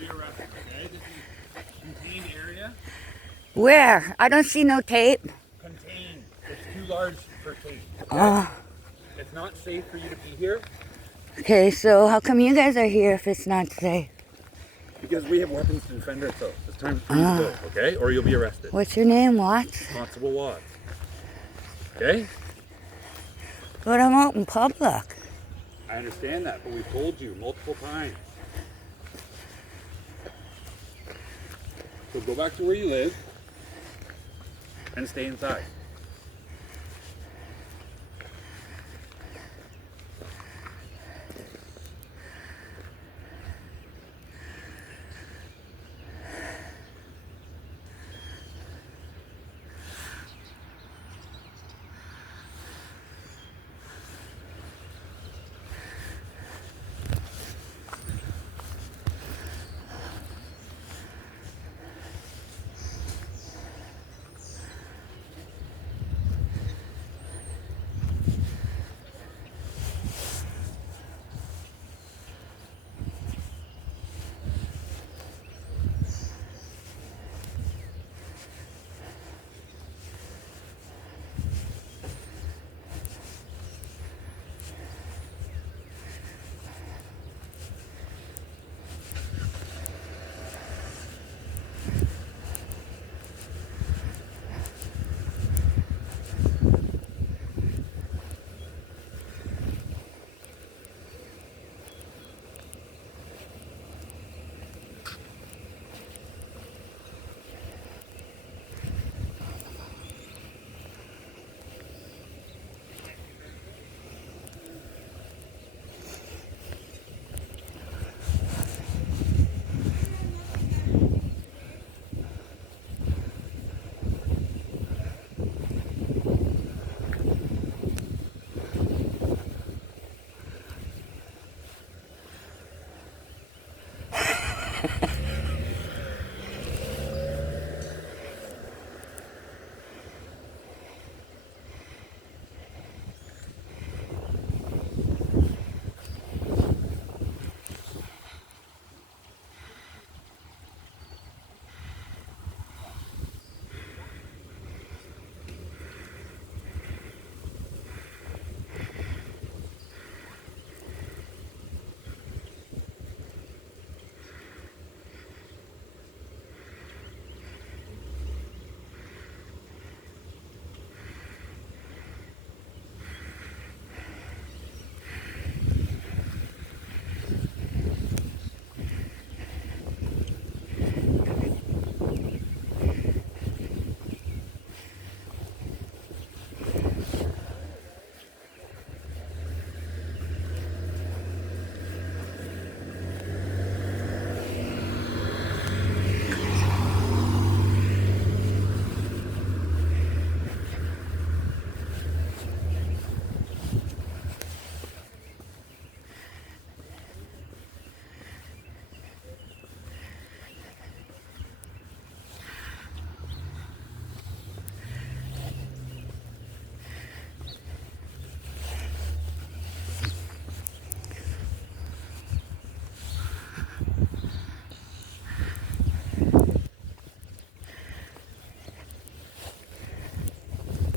be arrested, okay? This is a contained area. Where? I don't see no tape. Contained. It's too large for tape. Okay? Oh, It's not safe for you to be here okay, so how come you guys are here if it's not safe? because we have weapons to defend ourselves. It's time for you to go, okay? Or you'll be arrested. What's your name, Watts? Constable Watts. Okay? But I'm out in public. I understand that, but we've told you multiple times. So go back to where you live and stay inside.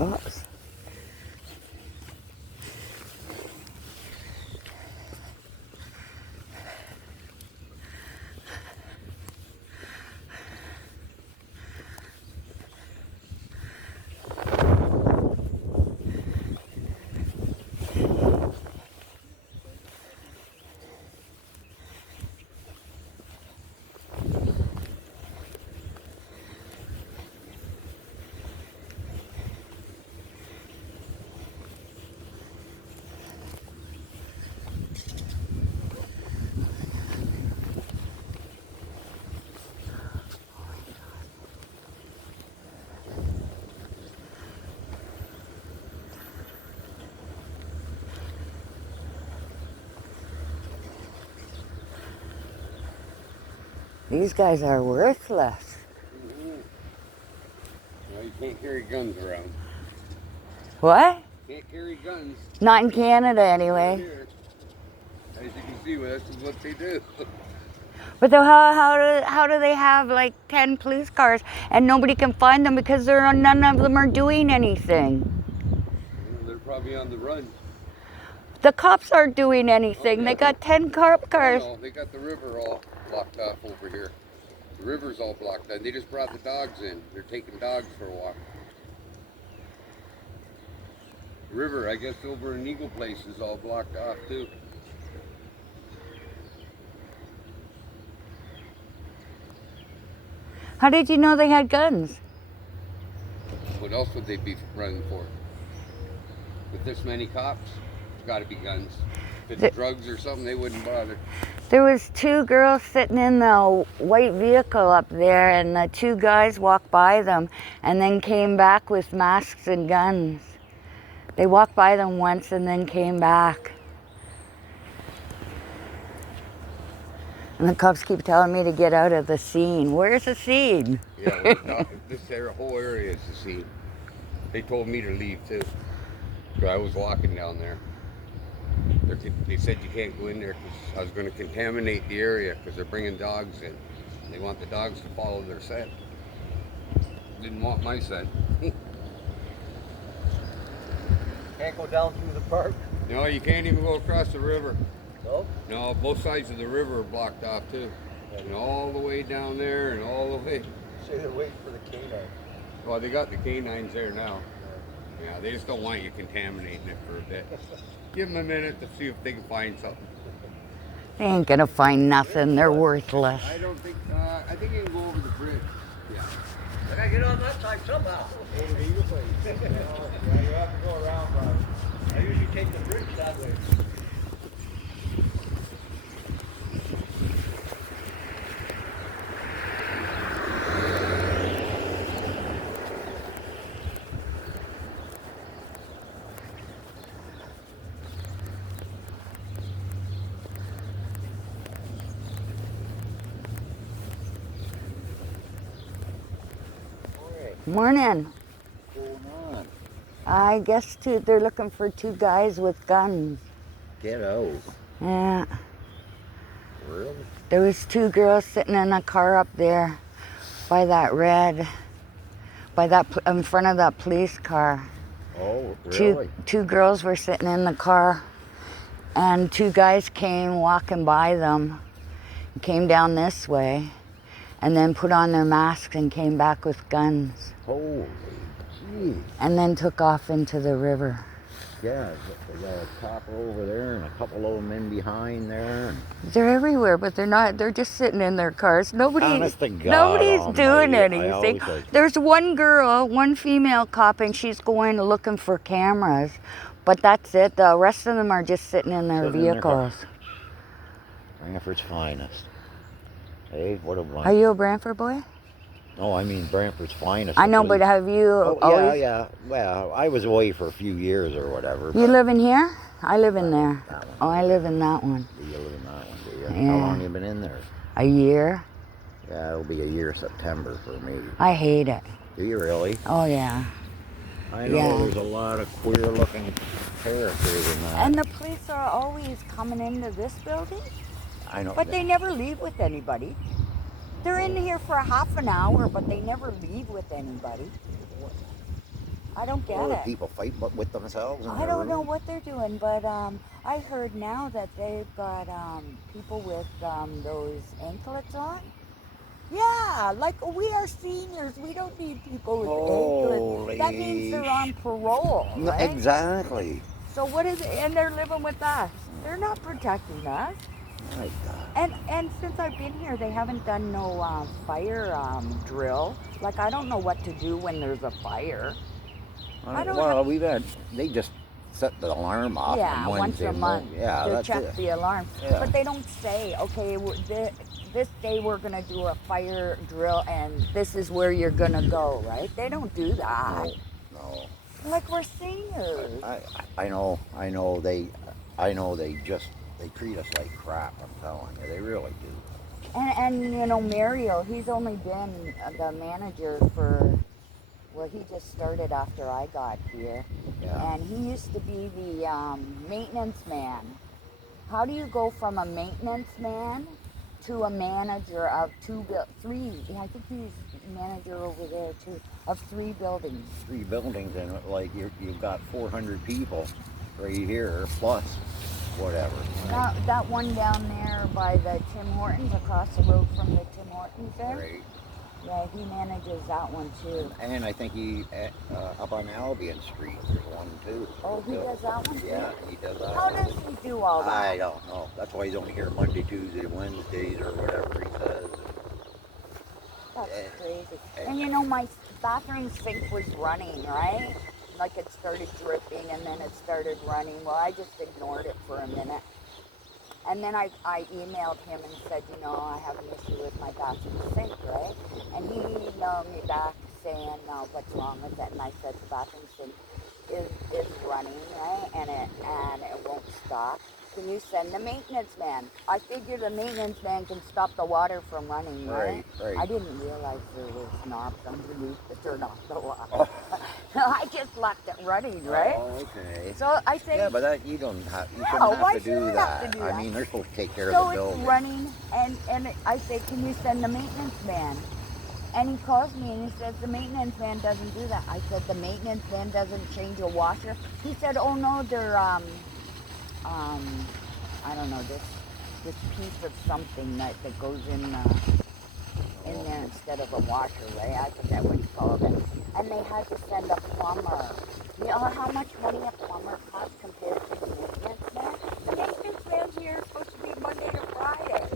Oops. These guys are worthless. Well, you can't carry guns around. What? Can't carry guns. Not in Canada, Right anyway. here. As you can see, well, this is what they do. But how do they have like 10 police cars and nobody can find them because none of them are doing anything? Well, they're probably on the run. The cops aren't doing anything. Oh, yeah. They got 10 cop cars. No, they got the river all blocked off over here. The river's all blocked off. They just brought the dogs in. They're taking dogs for a walk. The river, I guess, over in Eagle Place is all blocked off too. How did you know they had guns? What else would they be running for? With this many cops, it's got to be guns. If it's drugs or something, they wouldn't bother. There was 2 girls sitting in the white vehicle up there, and the 2 guys walked by them and then came back with masks and guns. They walked by them once and then came back. And the cops keep telling me to get out of the scene. Where's the scene? Yeah, well, whole area is the scene. They told me to leave too. So I was walking down there. They said you can't go in there because I was going to contaminate the area because they're bringing dogs in. They want the dogs to follow their scent. Didn't want my scent. Can't go down through the park? No, you can't even go across the river. No? No, both sides of the river are blocked off too. And all the way down there and all the way. Say they're waiting for the canine. Well, they got the canines there now. Yeah, they just don't want you contaminating it for a bit. Give them a minute to see if they can find something. They ain't gonna find nothing. They're worthless. I don't think, I think you can go over the bridge. Yeah. I gotta get on that side somehow. Over the Eagle Place. Yeah, you have to go around, but I usually take the bridge that way. Morning. What's going on? I guess they're looking for 2 guys with guns. Get out. Yeah. Really? There was 2 girls sitting in a car up there by that in front of that police car. Oh, really? Two girls were sitting in the car, and 2 guys came walking by them, came down this way, and then put on their masks and came back with guns. Holy gee. And then took off into the river. Yeah, they got a cop over there and a couple of them in behind there. And They're everywhere, but they're not. They're just sitting in their cars. Honest to God Nobody's doing Almighty, anything. I always There's one girl, one female cop, and she's going looking for cameras. But that's it. The rest of them are just sitting in their Sitting in their car. vehicles. Brantford's finest. Hey, what a Are you a Brantford boy? No, I mean Brantford's finest. I know, police. but have you Oh, always? yeah. Well, I was away for a few years or whatever. You but live in here? I live in there. that one. Oh, I live in that one. You live in that one, do you? Yeah. How long you been in there? A year? Yeah, it'll be a year September for me. I hate it. Do you really? Oh yeah. I know Yeah. there's a lot of queer-looking characters in that. And the police are always coming into this building, I know. but they never leave with anybody. They're in here for a half an hour, but they never leave with anybody. I don't get it. People fight with themselves. In I their don't know room. what they're doing, but I heard now that they've got people with those anklets on. Yeah, like we are seniors. We don't need people with anklets. That means they're on parole, No, right? exactly. So what is it? And they're living with us. They're not protecting us. My God. And since I've been here, they haven't done no fire drill. Like I don't know what to do when there's a fire. I don't Well, they just set the alarm off. Yeah, on once Wednesday a month morning. Yeah, to that's check it. the alarm. Yeah. But they don't say, okay, this day we're gonna do a fire drill, and this is where you're gonna go, right? They don't do that. No. Like we're seniors. I know. They treat us like crap. I'm telling you, they really do. And you know, Mario, he's only been the manager for, well, he just started after I got here. Yeah. And he used to be the maintenance man. How do you go from a maintenance man to a manager of three. I think he's manager over there too, of 3 buildings. 3 buildings, and like you've got 400 people right here, plus whatever. That one down there by the Tim Hortons, across the road from the Tim Hortons there. Right. Yeah, he manages that one too. And I think he up on Albion Street, there's one too. Oh, he does that one too? Yeah, he does that. How one. does he do all that? I don't know. That's why he's only here Monday, Tuesday, Wednesdays, or whatever he says. That's Yeah. crazy. And you know, my bathroom sink was running, right? Like it started dripping and then it started running. Well, I just ignored it for a minute. And then I emailed him and said, you know, I have an issue with my bathroom sink, right? And he emailed me back saying, what's wrong with it? And I said, the bathroom sink is running, right? And it won't stop. Can you send the maintenance man? I figure the maintenance man can stop the water from running, right? Right. I didn't realize there was knobs underneath to turn off the water. Oh. I just left it running, right? Oh, okay. So I said, Yeah, but that you don't have. You No, shouldn't why have to should do I that. have to do I that? mean, they're supposed to take care so of the it's building. running, and I said, can you send the maintenance man? And he calls me and he says, the maintenance man doesn't do that. I said, the maintenance man doesn't change a washer? He said, oh no, they're, I don't know, this piece of something that goes in there instead of a washer, right? I forget what he called it. And they had to send a plumber. You know how much money a plumber costs compared to the maintenance man? The maintenance man's here is supposed to be Monday to Friday.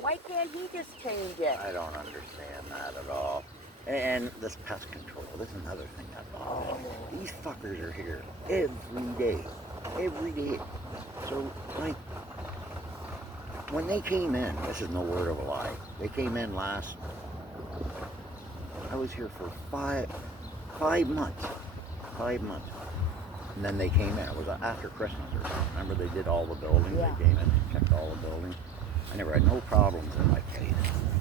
Why can't he just change it? I don't understand that at all. And this pest control, this is another thing that bothers me. These fuckers are here every day. Every day. So, like, when they came in, this is no word of a lie, they came in last, I was here for five months. 5 months. And then they came in. It was after Christmas or something. Remember they did all the buildings? Yeah. They came in and checked all the buildings. I never had no problems in my case.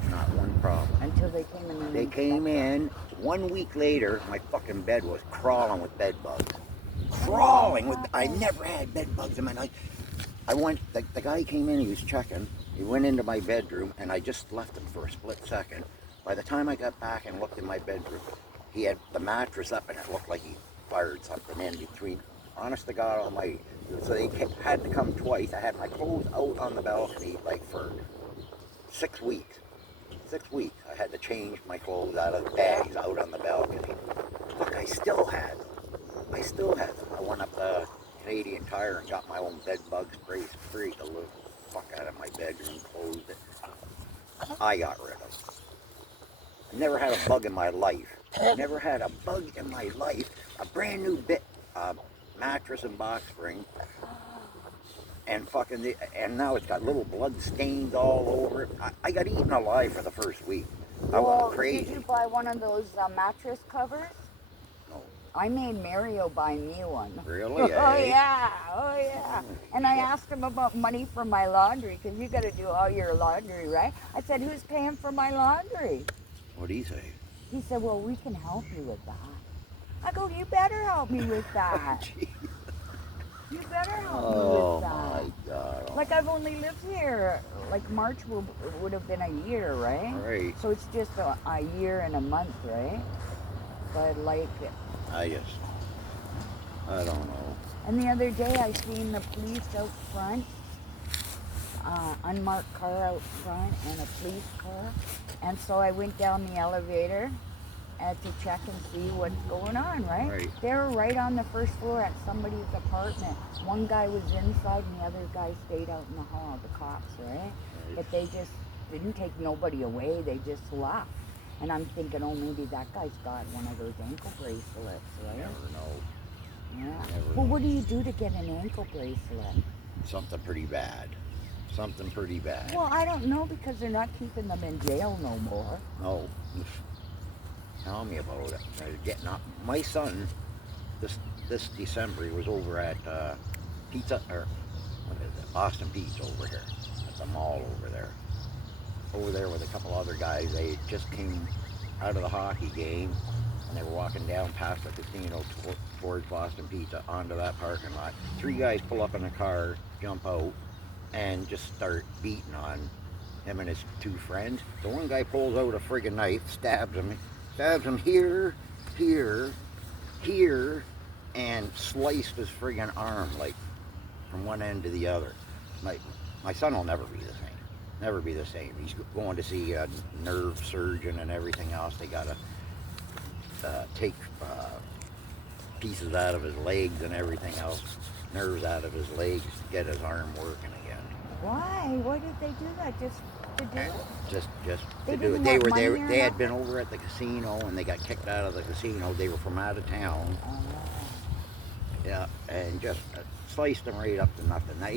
Not one problem. Until they came in. They came in, 1 week later, my fucking bed was crawling with bed bugs. Crawling with, I never had bed bugs in my life. The guy came in, he was checking. He went into my bedroom, and I just left him for a split second. By the time I got back and looked in my bedroom, he had the mattress up, and it looked like he fired something in between. Honest to God Almighty. So they had to come twice. I had my clothes out on the balcony like for 6 weeks. 6 weeks. I had to change my clothes out of the bags out on the balcony. Fuck, I still had them. I went up the Canadian Tire and got my own bed bug spray the little fuck out of my bedroom, closed it. I got rid of them. I never had a bug in my life. Never had a bug in my life. A brand new mattress and box spring. And and now it's got little blood stains all over it. I got eaten alive for the first week. I was crazy. Did you buy one of those mattress covers? No. I made Mario buy me one. Really? Oh eh? yeah. And I asked him about money for my laundry, because you got to do all your laundry, right? I said, who's paying for my laundry? What'd he say? He said, well, we can help you with that. I go, you better help me with that. You better help me Oh with that. my God. Like, I've only lived here, like March would have been a year, right? Right. So it's just a year and a month, right? But like, I don't know. and the other day I seen the police out front, unmarked car out front and a police car. And so I went down the elevator to check and see what's going on, right? Right. They were right on the first floor at somebody's apartment. One guy was inside and the other guy stayed out in the hall, the cops, right? But they just didn't take nobody away, they just left. And I'm thinking, oh, maybe that guy's got one of those ankle bracelets, right? Never know. Yeah. Never Well, know. what do you do to get an ankle bracelet? Something pretty bad. Something pretty bad. Well, I don't know, because they're not keeping them in jail no more. No. Tell me about it. Getting up. My son, this December, he was over at Pizza, or what is it? Boston Pizza over here. At the mall over there. Over there with a couple other guys. They just came out of the hockey game, and they were walking down past the casino towards Boston Pizza onto that parking lot. 3 guys pull up in a car, jump out, and just start beating on him and his two friends. The one guy pulls out a friggin' knife, stabs him here, here, here, and sliced his friggin' arm, like, from one end to the other. My son will never be the same. Never be the same. He's going to see a nerve surgeon and everything else. They gotta take pieces out of his legs and everything else, nerves out of his legs to get his arm working again. Why? Why did they do that? Just to do it? Just They to do it. didn't They want were money there. or They had nothing? been over at the casino and they got kicked out of the casino. They were from out of town. Oh. Yeah, and just sliced him right up to nothing. Now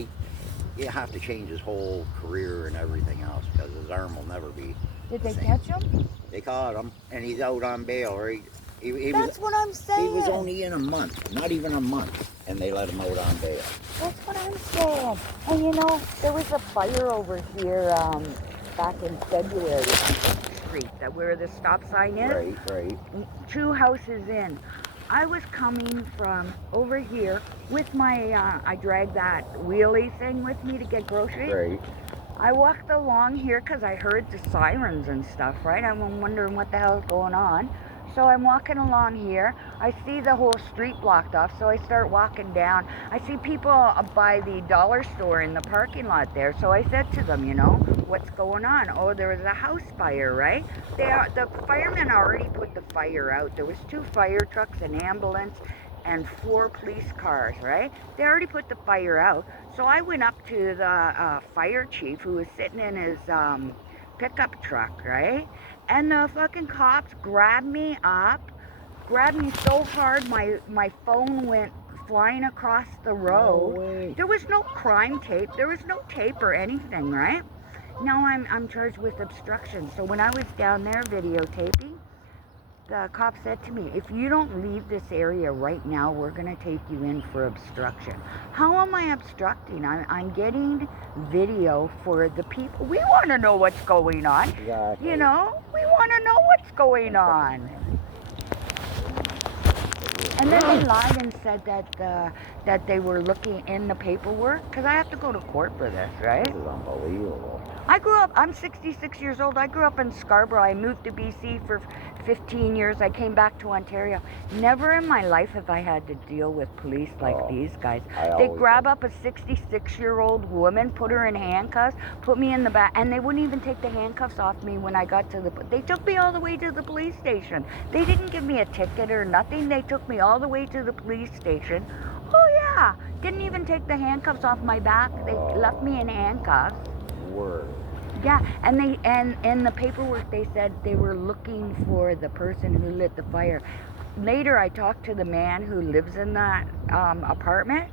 you have to change his whole career and everything else because his arm will never be. Did the they same. catch him? They caught him, and he's out on bail. Right? He That's what I'm saying. He was only in a month, not even a month, and they let him out on bail. That's what I'm saying. And you know, there was a fire over here back in February on 6th Street, that where the stop sign is. Right. 2 houses in. I was coming from over here with my, I dragged that wheelie thing with me to get groceries. Right. I walked along here because I heard the sirens and stuff, right? I'm wondering what the hell's going on. So I'm walking along here. I see the whole street blocked off, so I start walking down. I see people by the dollar store in the parking lot there. So I said to them, you know, what's going on? Oh, there was a house fire, right? The firemen already put the fire out. There was 2 fire trucks, an ambulance, and 4 police cars, right? They already put the fire out. So I went up to the fire chief who was sitting in his pickup truck, right? And the fucking cops grabbed me so hard my phone went flying across the road. No way. There was no crime tape. There was no tape or anything, right? Now I'm charged with obstruction. So when I was down there videotaping, the cop said to me, if you don't leave this area right now, we're going to take you in for obstruction. How am I obstructing? I'm getting video for the people. We want to know what's going on. Exactly. You know, we want to know what's going on. And then they lied and said that they were looking in the paperwork, because I have to go to court for this, right? This is unbelievable. I'm 66 years old. I grew up in Scarborough. I moved to BC for 15 years. I came back to Ontario. Never in my life have I had to deal with police like these guys. They grab up a 66-year-old woman, put her in handcuffs, put me in the back, and they wouldn't even take the handcuffs off me when I got to they took me all the way to the police station. They didn't give me a ticket or nothing. They took me all the way to the police station. Oh yeah, didn't even take the handcuffs off my back. They left me in handcuffs. Word. Yeah, and in the paperwork they said they were looking for the person who lit the fire. Later I talked to the man who lives in that apartment.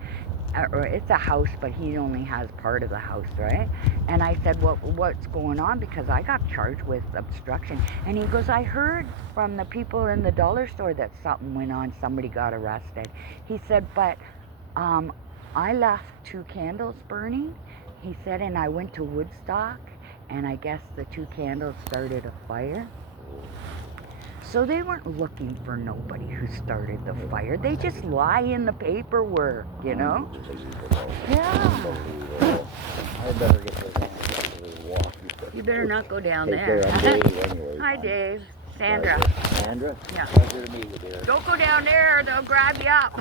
Or it's a house, but he only has part of the house, right? And I said, what's going on? Because I got charged with obstruction. And he goes, I heard from the people in the dollar store that something went on. Somebody got arrested. He said, but I left 2 candles burning. He said, and I went to Woodstock, and I guess the 2 candles started a fire. So they weren't looking for nobody who started the fire. They just lie in the paperwork, you know? Yeah. I better get this on. Walk. You better not go down Take there. care. I'm Dave anyway. Hi, Dave. Sandra. Sandra? Yeah. Pleasure to meet you, dear. Don't go down there. They'll grab you up.